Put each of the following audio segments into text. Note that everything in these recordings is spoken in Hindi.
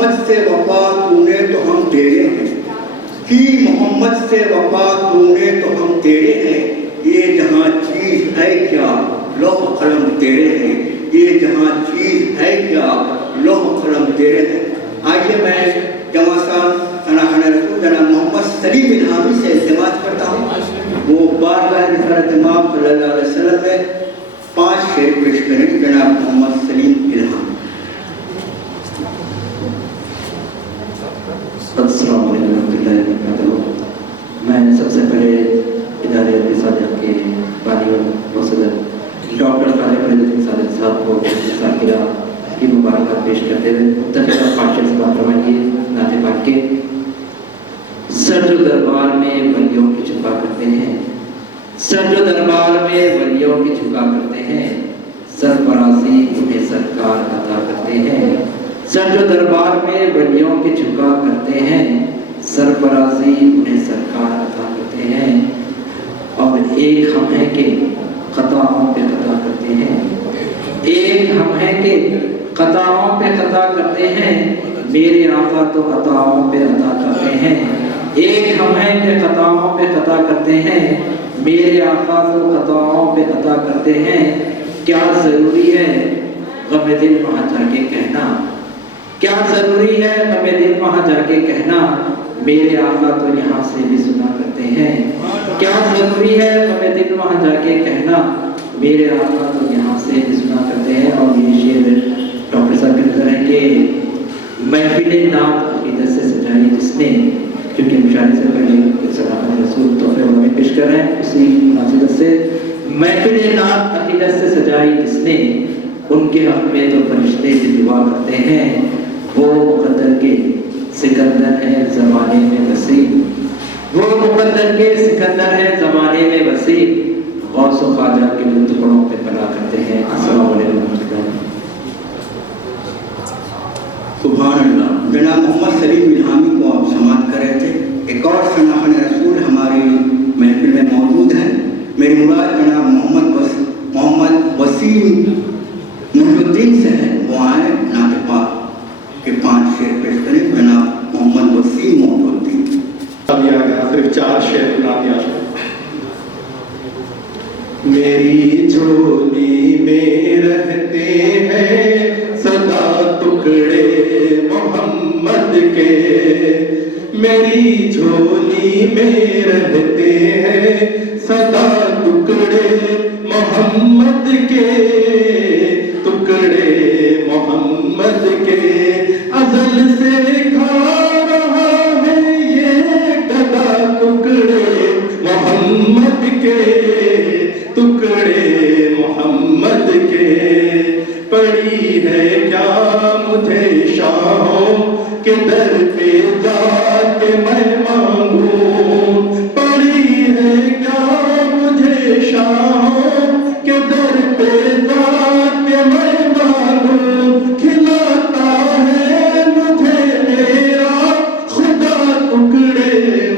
मोहम्मद से वफा तूने तो हम तेरे हैं, कि मोहम्मद से वफा तूने तो हम तेरे हैं, ये जहाँ चीज़ है क्या लौह कलम तेरे हैं, ये जहाँ चीज़ है क्या लौह कलम तेरे हैं। आइए मैं जमासान सनाखन रसूल जनाब मोहम्मद सलीम इल्हामी से इल्तिमास करता हूँ, वो बारगाह रिसालत इमाम सल्लल्लाहु अलैहि वसल्लम में 5 शेर पेश करें। जनाब मोहम्मद सलीम इल्हामी। अस्सलामु अलैकुम। मैं सबसे पहले इदारे के बानी और सदर डॉक्टर खालिद साहब को सालगिरह की मुबारकबाद पेश करते हुए मुत्तफ़िक़ा फ़ाशिल से बात फरमाइए। नाते पाक के सर जो दरबार में वलियों की झुका करते हैं, सर जो दरबार में वलियों की झुका करते हैं, सरफराज़ी उन्हें सरकार अता करते हैं। सर जो दरबार में वलियों की झुका करते हैं, सरफराज़ी उन्हें सरकार अता करते हैं। और एक हम हैं कि ख़ताओं पे ख़ता करते हैं, एक हम हैं कि ख़ताओं पे ख़ता करते हैं, मेरे आका तो अताओं पे अता करते हैं। एक हम हैं कि ख़ताओं पे ख़ता करते हैं, मेरे आका तो ख़ताओं पे अता करते हैं। क्या ज़रूरी है गम दिल वहाँ जाके कहना, क्या ज़रूरी है गम दिल वहाँ जाके कहना, मेरे आका तो यहाँ से भी सुना करते हैं। क्या ज़रूरी है गम दिल वहाँ जाके कहना, मेरे आका तो यहाँ से भी सुना करते हैं। और ये शेर डॉक्टर साहब की नज़र है कि महफिल नात अक़ीदत से सजाई जिसने, क्योंकि मुशाहिदे से पहले सलाम रसूल तोहफे में पेश कर रहे हैं, उसी मुनासिबत से महफिल नात अक़ीदत से सजाई जिसने, उनके हक़ में तो फरिश्ते भी दुआ करते हैं। वो मुक़द्दर के सिकंदर है ज़माने में वसी, वो मुक़द्दर के सिकंदर है ज़माने में वसी, गौस व ख्वाजा के टुकड़ों पे पना करते हैं। अस्सलामु अलैकुम। सुभान अल्लाह। जनाब मोहम्मद सलीम इल्हामी को आप समाअत कर रहे थे। एक और सनाखन रसूल हमारी महफिल में मौजूद हैं। मेरी मुराद जनाब मोहम्मद वसीम मुहिउद्दीन से है, वो आए नाते पाक के 5 शेर पेश करें। जनाब मोहम्मद वसीम मुहिउद्दीन। दिया गया सिर्फ 4 शेर बना दिया। मेरी झोली में रहते हैं सदा टुकड़े मोहम्मद के, मेरी झोली में रहते हैं सदा टुकड़े मोहम्मद के, टुकड़े मोहम्मद के। अज़ल से खा रहा है ये गदा टुकड़े मोहम्मद के, टुकड़े मोहम्मद के। पड़ी है क्या मुझे शाहों के दर पे जाके मैं मांगूं, पड़ी है क्या मुझे शाहों के दर पे जाके मैं मांगूं। खिलाता है मुझे मेरा खुदा टुकड़े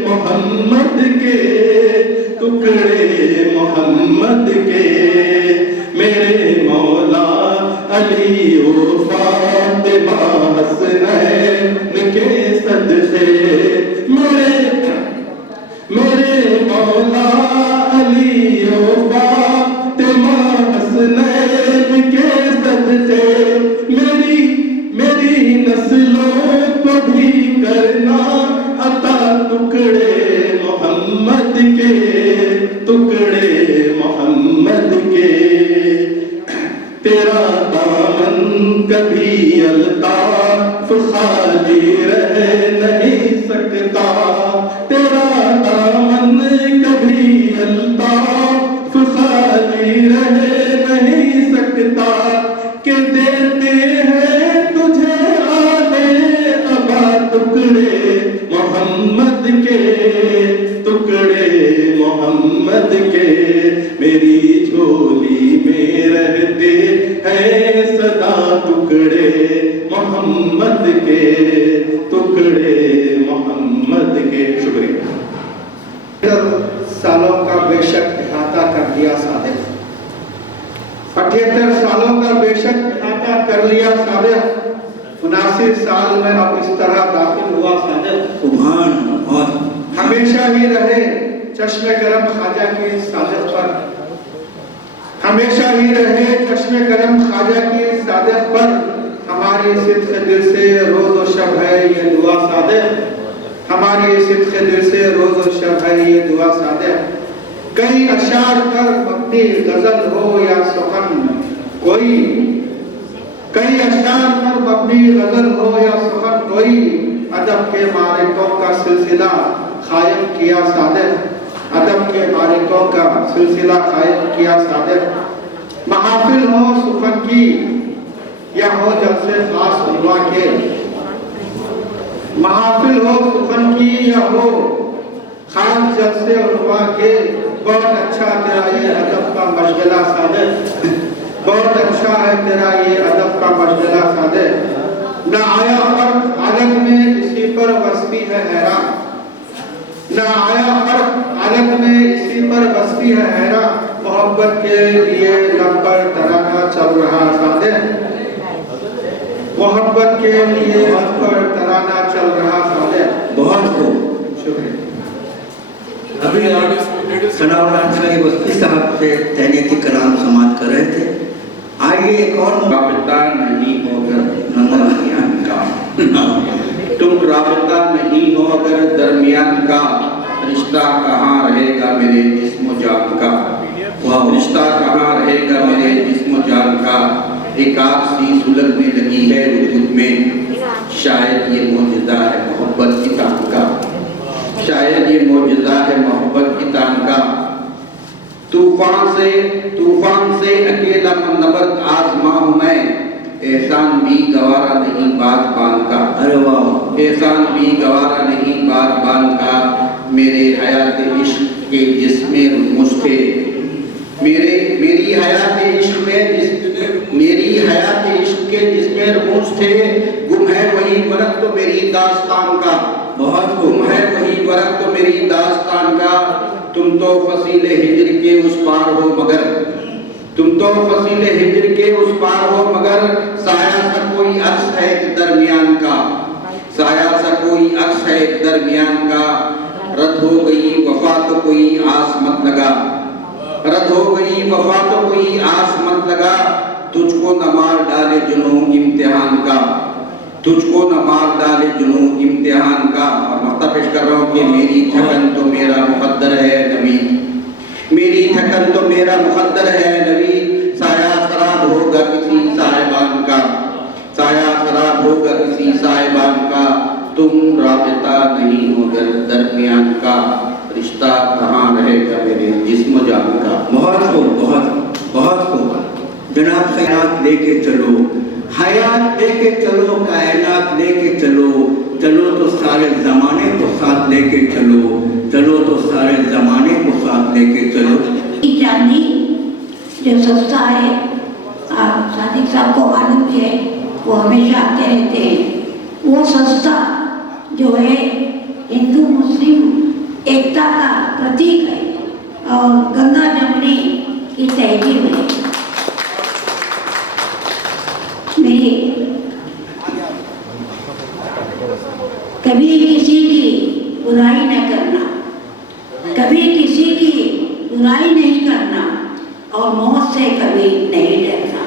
मोहम्मद के, टुकड़े मोहम्मद के। मेरे मौला अली ओ फातिमा हसनैन के सदक़े, मेरे मौला अली ओ फातिमा हसनैन के सदक़े। मेरी नस्लों को भी करना अता टुकड़े मोहम्मद के, टुकड़े मोहम्मद के। तेरा दामन कभी अल्ताफ खाली रह नहीं सकता, तेरा दामन कभी अल्ताफ खाली रह नहीं सकता। कि देते हैं तुझे आले अबा टुकड़े मोहम्मद के, टुकड़े मोहम्मद के। मेरी झोली में रहते हैं सदा टुकड़े मोहम्मद के, टुकड़े मोहम्मद के। शुक्रिया। सालों का बेशक इहाता कर लिया सादिक, 78 सालों का बेशक इहाता कर लिया सादिक। 79 साल में अब इस तरह दाखिल हुआ सादत, सुभान और हमेशा ही रहे चश्मे करम ख्वाजा की सादत पर, हमेशा ही रहे चश्मे करम ख्वाजा की सादत पर। हमारी सिद्क़ दिल से रोज़ और शब है ये दुआ सादत, हमारी सिद्क़ दिल से रोज़ और शब है ये दुआ सादत। कई अशार पर मबनी गज़ल हो या सुखन कोई, कई अशार पर मबनी गज़ल हो या सुखन कोई, अदब के मारिकों का सिलसिला कायम किया सादत, अदब के मारिकों का सिलसिला कायम किया सादत। महफिल हो सुखन की या हो जलसे खास उनवा के, महफिल हो सुखन की या हो खास जलसे उनवा के। बहुत अच्छा तेरा ये अदब का मशगला सादत, बहुत अच्छा है तेरा ये अदब का मशगला सादत। न आया फर्क हालत में इसी पर वस्ती है हैरान, न आया फर्क हालत में इसी पर वस्ती है हैरान। मोहब्बत के लिए लब पर तराना चल रहा सादत, मोहब्बत के लिए लब पर तराना चल रहा सादत। बहुत खूब, शुक्रिया। अभी आप सनाउल्लाह शाही बस्ती साहब से तहनीती कलाम समाप्त कर रहे थे। आइए एक और राबता नहीं हो अगर दरमियान का, तुम राबता नहीं हो अगर दरमियान का, रिश्ता कहाँ रहेगा मेरे जिस्म जान का, रिश्ता कहाँ रहेगा मेरे जिस्म जान का। एक आग सी सुलगने लगी है वजूद में, शायद ये मौजज़ा है मोहब्बत की तान का, शायद ये मौजज़ा है मोहब्बत की तान का। तूफान से अकेला मनबर्द आज़मा हूँ मैं, एहसान भी गवारा नहीं बाग़बान का। अरे वाह, एहसान भी गवारा नहीं बाग़बान का। मेरे हयात इश्क के जिसमें मुझे, मेरी हयात इश्क के जिसमें रूस थे। गुम है वही वरक़ तो मेरी दास्तान का, बहुत गुम है वही वरक़ तो मेरी दास्तान का। तुम तो फसीले हिज्र के उस पार हो मगर, तुम तो फसीले हिज्र के उस पार हो मगर, साया सा कोई अक्स है एक दरमियान का, साया सा कोई अक्स है एक दरमियान का। रद्द हो गई वफा तो कोई आस मत लगा, रद्द हो गई वफा तो कोई आस मत लगा। तुझको न मार डाले जुनूं इम्तिहान का, तुझको न मार डाले जुनूं इम्तिहान का। और मक्ता पेश कर रहा हूँ कि मेरी थकन तो मेरा मुक़द्दर है नबी, मेरी थकन तो मेरा मुक़द्दर है नबी। साया खराब होगा किसी साहिबान का, साया खराब होगा किसी साहिबान का। तुम राबता नहीं हो अगर दरमियान का, रिश्ता कहाँ रहेगा मेरे जिस्म जान का। बहुत खूब, बहुत खूब। जनाब कायनात लेके चलो, हयात लेके चलो, कायनात लेके चलो, चलो तो सारे ज़माने को साथ लेके चलो, चलो तो सारे ज़माने को साथ लेके चलो। चांदी जो सस्ता है, आप सादिक साहब को मालूम है, वो हमेशा आते रहते हैं। वो सस्ता जो है हिंदू मुस्लिम एकता का प्रतीक है और गंगा जमुनी की तहजीब है। मेरी कभी किसी की बुराई न करना, कभी किसी की बुराई नहीं करना और मौत से कभी नहीं डरना,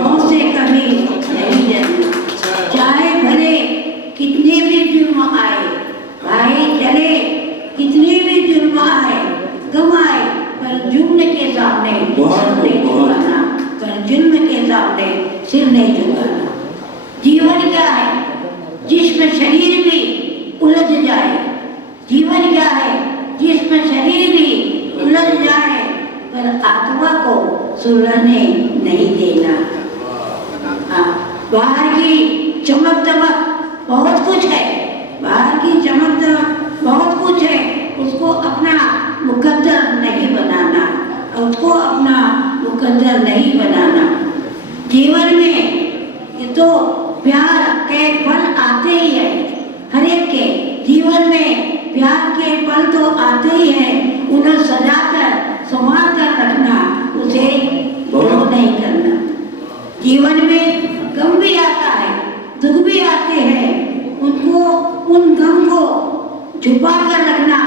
मौत से कभी नहीं डरना। चाहे भले कितने भी जुर्म आए, भाई चले कितने भी जुर्म आए, गम आए, पर जुर्म के सामने सिर नहीं झुकाना, पर जुर्म के सामने सिर नहीं झुकाना। जीवन क्या है जिसमें शरीर भी उलझ जाए, जीवन क्या है जिसमें शरीर भी उलझ जाए, पर आत्मा को सुलझने नहीं देना। बाहर की चमक दमक बहुत कुछ है, बाहर की चमक दमक बहुत कुछ है, उसको अपना मुकद्दर नहीं बनाना, उसको अपना मुकद्दर नहीं बनाना। जीवन में ये तो प्यार के पल आते ही है, हर एक के जीवन में प्यार के पल तो आते ही हैं, उन्हें सजाकर संभाल कर रखना, उसे वो नहीं करना। जीवन में गम भी आता है, दुख भी कर रखना,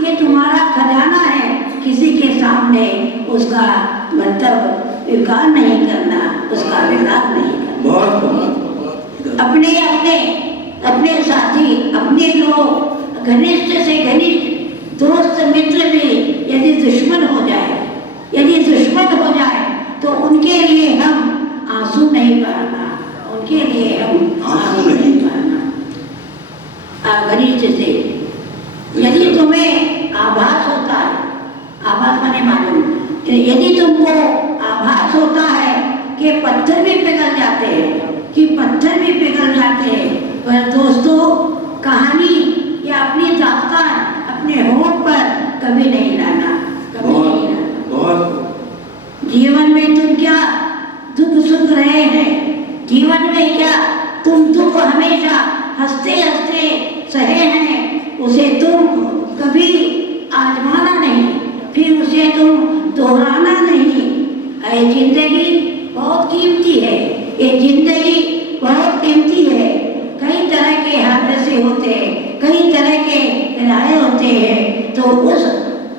ये तुम्हारा खजाना है, किसी के सामने उसका मतलब विकार नहीं करना, उसका विलाप नहीं करना। बहुत अपने अपने अपने साथी, अपने लोग, घनिष्ठ से घनिष्ठ दोस्त मित्र भी यदि दुश्मन हो जाए, तो उनके लिए हम आंसू नहीं बहाना, उनके लिए हम आंसू नहीं बहाना। घनिष्ठ से यदि तुम्हें आभास होता है, आभास माने मालूम, यदि तुमको आभास होता है कि पत्थर भी पिघल जाते हैं, पर दोस्तों कहानी या अपनी दास्तान अपने होठ पर कभी नहीं लाना, कभी नहीं लाना। बहुत जीवन में तुम क्या दुख सुख रहे हैं, जीवन में क्या तुम दुख हमेशा हंसते हंसते सहे हैं, उसे तुम कभी आजमाना नहीं, फिर उसे तुम दोहराना नहीं। ये जिंदगी बहुत कीमती है, ये जिंदगी बहुत कीमती है। कई तरह के हादसे होते हैं, कई तरह के राय होते हैं,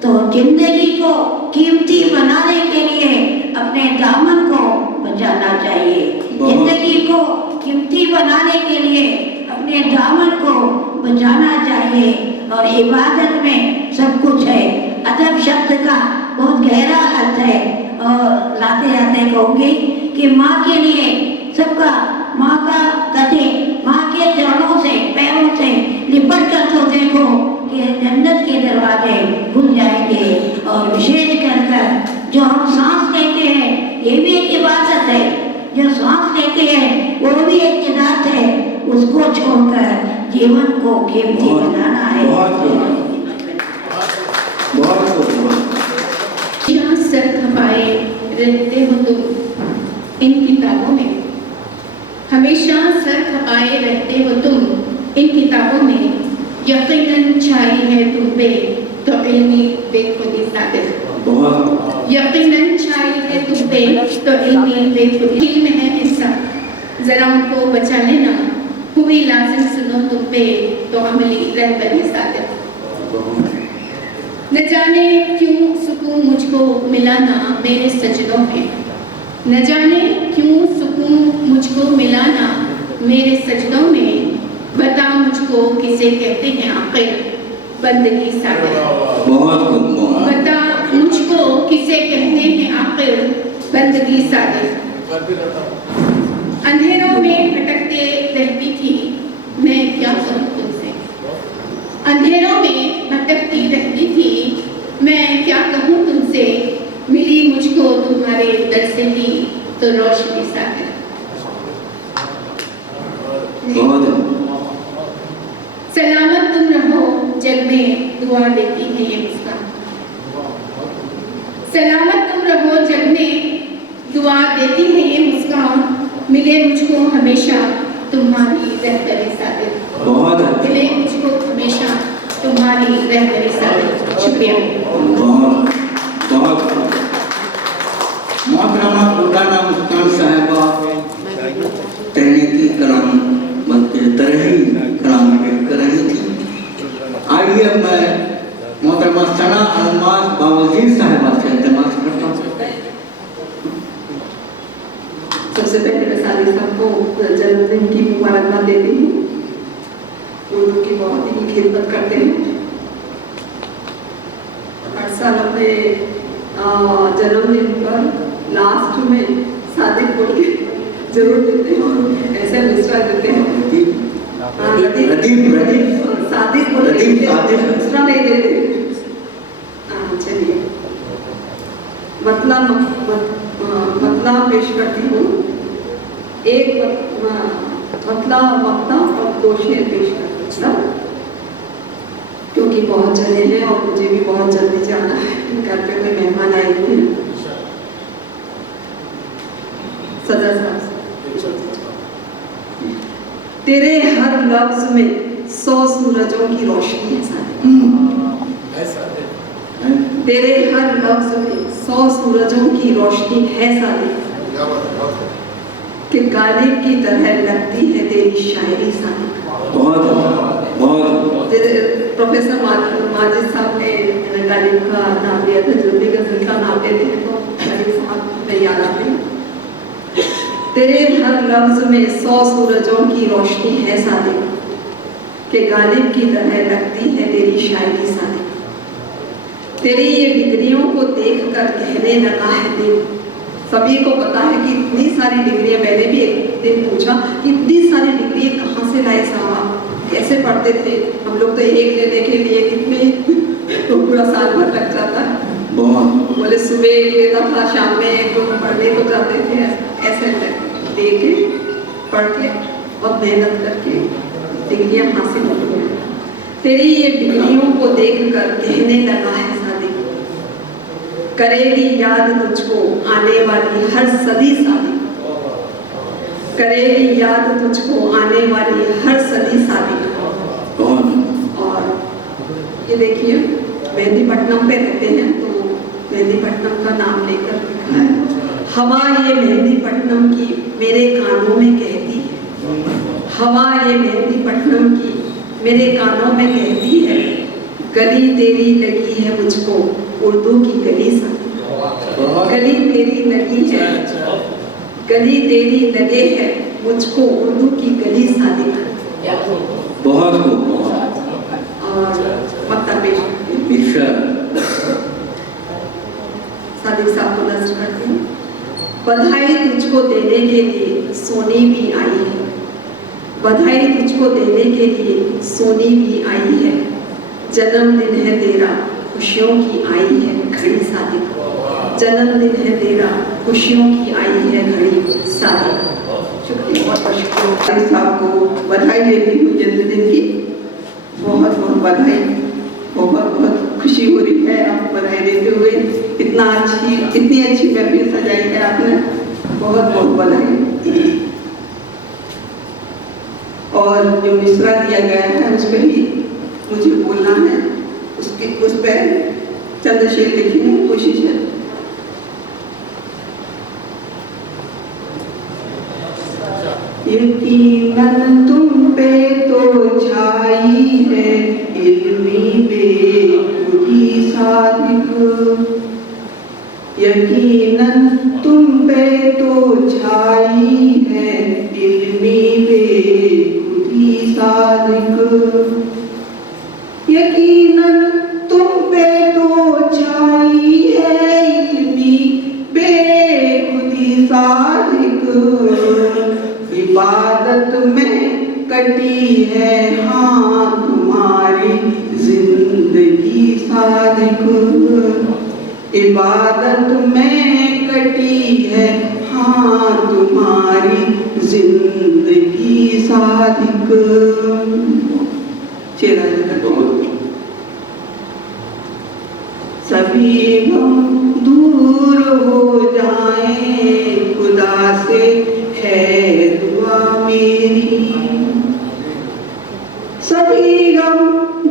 तो जिंदगी को कीमती बनाने के लिए अपने दामन को बचाना चाहिए। जिंदगी को कीमती बनाने के लिए अपने दामन को बचाना चाहिए। और इबादत में सब कुछ है। अदब शब्द का बहुत गहरा अर्थ है। और लाते जाते कहूँगी कि माँ के लिए सबका, माँ का कथे, माँ के चरणों से पैरों से लिपट कर तो देखो कि जन्नत के दरवाजे खुल जाएंगे। और विशेष कर जो हम सांस लेते हैं, ये भी एक इबादत है। जो सांस लेते हैं वो भी एक इबादत है। उसको छोड़कर जीवन को कीमती बनाना है। सर खपाए रहते हो तुम इन किताबों में, हमेशा सर खपाए रहते हो तुम इन किताबों में। यकीनन छाई है तुम पे तो इल्मी बेखुदी साबित, यकीनन छाई है तुम पे तो इल्मी बेखुदी। इल्म है ऐसा जरा उनको बचा लेना, हुई लाजिम सुनो तुम पे तो अमली रहबरी साबित। न जाने क्यों सुकून मुझको मिला ना मेरे सजदों में, न जाने क्यों सुकून मुझको मिला ना मेरे सजदों में। बता मुझको किसे कहते हैं आखिर बंदगी साबित, बता मुझको किसे कहते हैं आखिर बंदगी साबित। अंधेरों में भटकते रहती थी मैं क्या करूं तुमसे, अंधेरों में भटकती रहती थी मैं क्या कहूँ तुमसे। मिली मुझको तुम्हारे दर से ही तो रोशनी सागर। सलामत तुम रहो जग में दुआ देती है ये मुस्कान, सलामत तुम रहो जग में दुआ देती है ये मुस्कान। मिले मुझको हमेशा तुम्हारी रहबरी सादिक, मिले मुझको हमेशा तुम्हारी रहबरी सादिक। शुक्रिया। मोहतरमा खुदाना मुस्कान साहिबा कहने की कलाम बनते तरह ही कलाम कर रही थी। आइए मैं मोहतरमा सना अलमास बावजीर साहिबा से इल्तमास करता हूँ। सबसे पहले मैं सादी साहब को जन्मदिन की मुबारकबाद देती हूँ। उनकी बहुत ही खिदमत करते हैं। हर साल अपने जन्मदिन पर लास्ट में सादिक बोल के जरूर देते हैं, ऐसे मिश्रा देते हैं। सादिक बोल के मिश्रा नहीं देते। चलिए मतला पेश करती हूँ। एक मतला वक्ता और दो शेर पेश करती हूँ, क्योंकि बहुत जने हैं और मुझे भी बहुत जल्दी जाना है। घर पे कोई मेहमान आए हुए हैं। सदा साहब, तेरे हर लफ्ज में 100 सूरजों की रोशनी है सादिक, तेरे हर लफ्ज में 100 सूरजों की रोशनी है सादिक। कि गालिब की तरह लगती है तेरी शायरी सादिक। बहुत प्रोफेसर माजिद साहब ने गालिब का नाम लिया था, जब भी गजल का नाम लेते हैं तो गालिब साहब में याद आते हैं। तेरे हर लफ्ज में 100 सूरजों की रोशनी है सादिक, के गालिब की तरह लगती है तेरी शायरी सादिक। तेरी ये डिग्रियों को देखकर कहने लगा है दिल, सभी को पता है कि इतनी सारी डिग्रियां, मैंने भी एक दिन पूछा कि इतनी सारी डिग्रियां कहाँ से लाए साहब, कैसे पढ़ते थे? हम लोग तो एक लेने के लिए कितने तो पूरा साल भर लग जाता है। बहुत बोले सुबह एक लेता था, शाम में एक, तो पढ़ने को जाते थे, ऐसे लेके पढ़ के बहुत मेहनत करके डिग्रियां हासिल की। तेरी ये डिग्रियों को देखकर कहने लगा है सादिक, करेगी याद तुझको आने वाली हर सदी सादिक, करेगी याद तुझको आने वाली हर सदी सादिक। और ये देखिए मेहंदीपट्टनम पे रहते हैं तो मेहंदीपट्टनम का नाम लेकर लिखा है, हवा ये मेहंदीपट्टनम की मेरे कानों में कहती है, हवा ये मेहंदीपट्टनम की मेरे कानों में कहती है, गली तेरी लगी है मुझको उर्दू की गली सा, गली तेरी लगी है, गली तेरी लगे है मुझको उर्दू की गली सादिक। बहुत और मक्ता पेश सादिक साहब को नज़र करती हूँ। बधाई तुझको देने के लिए सोनी भी आई है, बधाई तुझको देने के लिए सोनी भी आई है, जन्मदिन है तेरा खुशियों की आई है घड़ी सादिक, जन्मदिन है तेरा खुशियों की आई है घड़ी सादिक। शुक्रिया, बहुत बहुत शुक्रिया साहब को बधाई देती हूँ जन्मदिन की, बहुत बहुत बधाई, बहुत बहुत खुशी हो रही है आपको बधाई देते हुए। इतनी अच्छी महफिल सजाई है आपने, बहुत बहुत बधाई। और जो मिसरा दिया गया है उस पर ही मुझे बोलना है, उस पर चंद शेर लिखने की कोशिश है। यकीनन तुम पे तो छाई है इल्मी बेखुदी सादिक, यकीनन तुम पे तो छाई है इल्मी बेखुदी सादिक, यकीनन तुम पे तो छाई है इल्मी बेखुदी सादिक, इबादत में कटी है हाँ तुम्हारी जिंदगी सादिक, इबादत में कटी है हाँ तुम्हारी जिंदगी सादिक। चेहरा सभी गम दूर हो जाए खुदा से है दुआ मेरी, सभी गम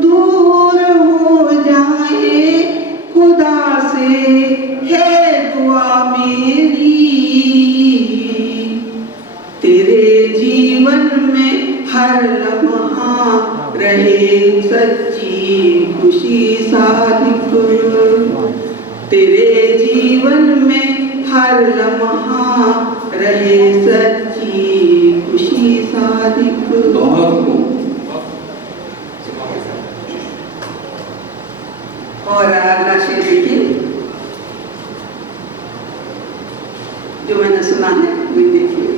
दूर हो जाए खुदा से है दुआ मेरी, तेरे जीवन में हर लम्हा रहे सच्ची खुशी सादिक, तेरे जीवन में हर लम्हा रहे सच्ची खुशी सादिक। और अगला शेर देखिए जो मैंने सुना है वो देखिए,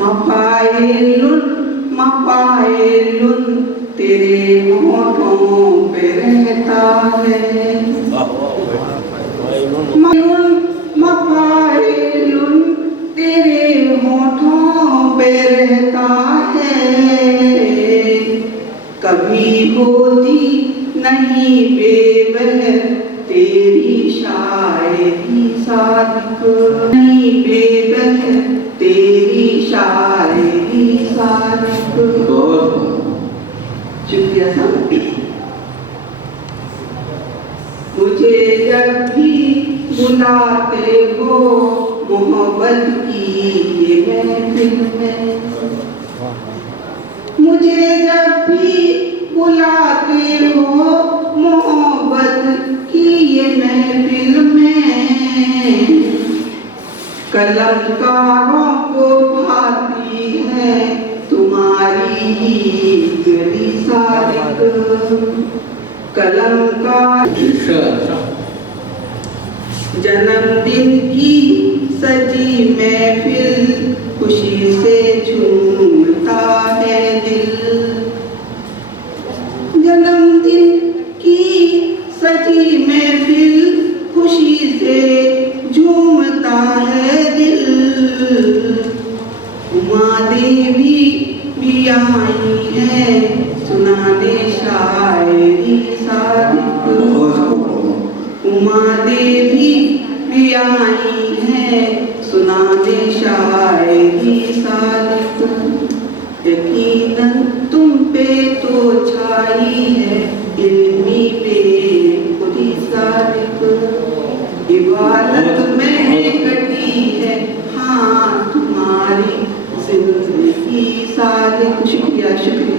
मपाइलुन मपाइलुन तेरे होठों पे रहता है, मपाइलुन तेरे होठों पे रहता है, कभी होती नहीं बेबह तेरी शायरी सादिक, नहीं बेबह तेरी शायरी सादिक। शुक्रिया साहब। मुझे जब भी बुलाते हो मोहब्बत की ये महफिल में, मुझे मुझे जब भी बुलाते हो मोहब्बत की ये महफिल में, कलमकारों को भाती है तुम्हारी ही गली सादिक। कलमकार जन्मदिन की सजी महफिल, खुशी से झूमता है दिल। जन्मदिन की सजी महफिल, खुशी से झूमता है दिल। उमा देवी भी आई है सुनाने शायरी सादिक। उमा देवी भी आई है सुनाने शायरी सादिक। यकीनन तुम पे तो छाई है इल्मी पे खुदी सादिक। इबादत में कटी है हाँ तुम्हारी जिंदगी सादिक। शुक्रिया शुक्रिया।